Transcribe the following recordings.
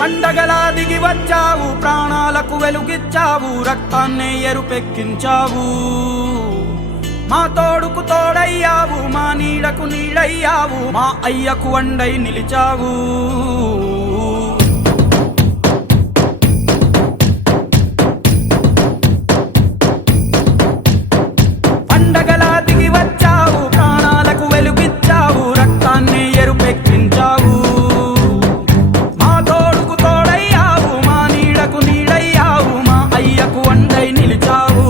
పండగలా దిగి వచ్చావు, ప్రాణాలకు వెలుగిచ్చావు, రక్తాన్నే ఎరుపెక్కించావు. మా తోడుకు తోడయ్యావు, మా నీడకు నీడయ్యావు, మా అయ్యకు అండై నిలిచావు. పండగలా దిగి వచ్చావు, ప్రాణాలకు వెలుగిచ్చావు, రక్తాన్నే ఎరుపెక్కించావు. మా తోడుకు తోడయ్యావు, మా నీడకు నీడయ్యావు, మా అయ్యకు అండై నిలిచావు.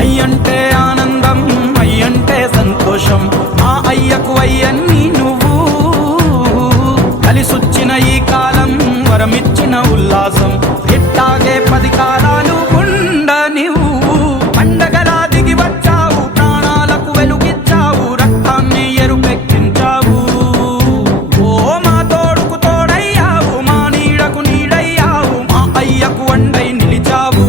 అయ్యంటే ఆనందం, అయ్యంటే సంతోషం, మా అయ్యకు అయ్యన్ని నువ్వు. కలిసొచ్చిన ఈ కాలం వరమిచ్చిన ఉల్లాసం, ఇట్టాగే 10 కాలాలు ఉండనివ్వు. పండగలా దిగి వచ్చావు, ప్రాణాలకు వెలుగిచ్చావు, రక్తాన్ని ఎరుపెక్కించావు. ఓ మా తోడుకు తోడయ్యావు, మా నీడకు నీడయ్యావు, మా అయ్యకు అండై నిలిచావు.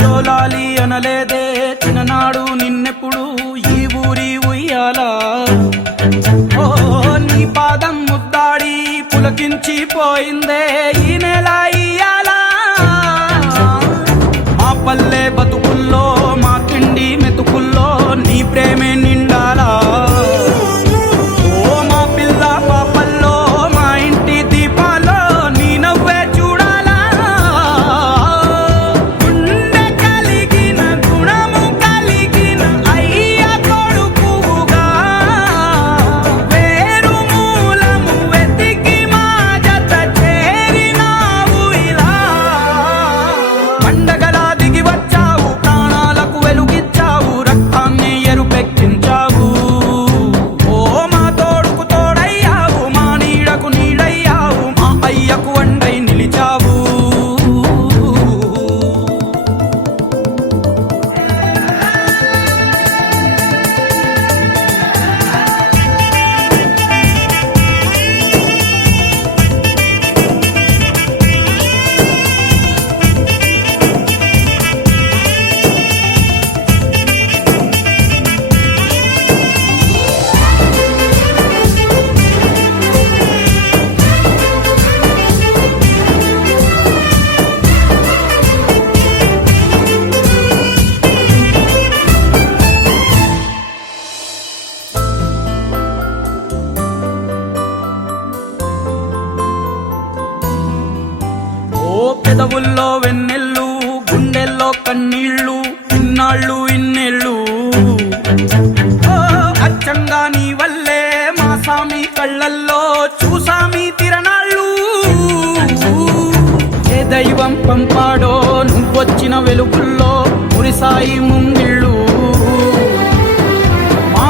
జోలాలి అనలేదే చిన్ననాడు నిన్నెప్పుడు ఈ ఊరి ఉయ్యాలా. ఓ నీ పాదం ముద్దాడి పులకించి పోయిందే ఈ నెల ఇయ్యాలా. మా పల్లె బతుకుల్లో, మా తిండి మెతుకుల్లో నీ ప్రేమే నిండాలా. ఓ మా పిల్ల పాపల్లో, మా ఇంటి దీపాల్లో నీ నవ్వే చూడాలా. గుండె కలిగిన గుణము కలిగిన అయ్య కొడుకుగా, వేరు మూలము వెతికి మా జత చేరినావు ఇలా. పండగలా దిగి వచ్చావు, ప్రాణాలకు వెలుగిచ్చావు, రక్తాన్ని ఎరుపెక్కించావు. ఓ మా తోడుకు తోడయ్యావు, మా నీడకు నీడయ్యావు, మా అయ్యకు అండై నిలిచావు. ఓ పెదవుల్లో వెన్నెల్లు, గుండెల్లో కన్నీళ్ళు, ఇన్నాళ్ళు ఇన్నేళ్ళు. ఓ అచ్చంగా నీ వల్లే మా సామి కళ్ళల్లో చూసామి తిరణాళ్ళు. ఏ దైవం పంపాడో నువ్వొచ్చిన వెలుగుల్లో మురిసాయి ముంగిళ్ళు. మా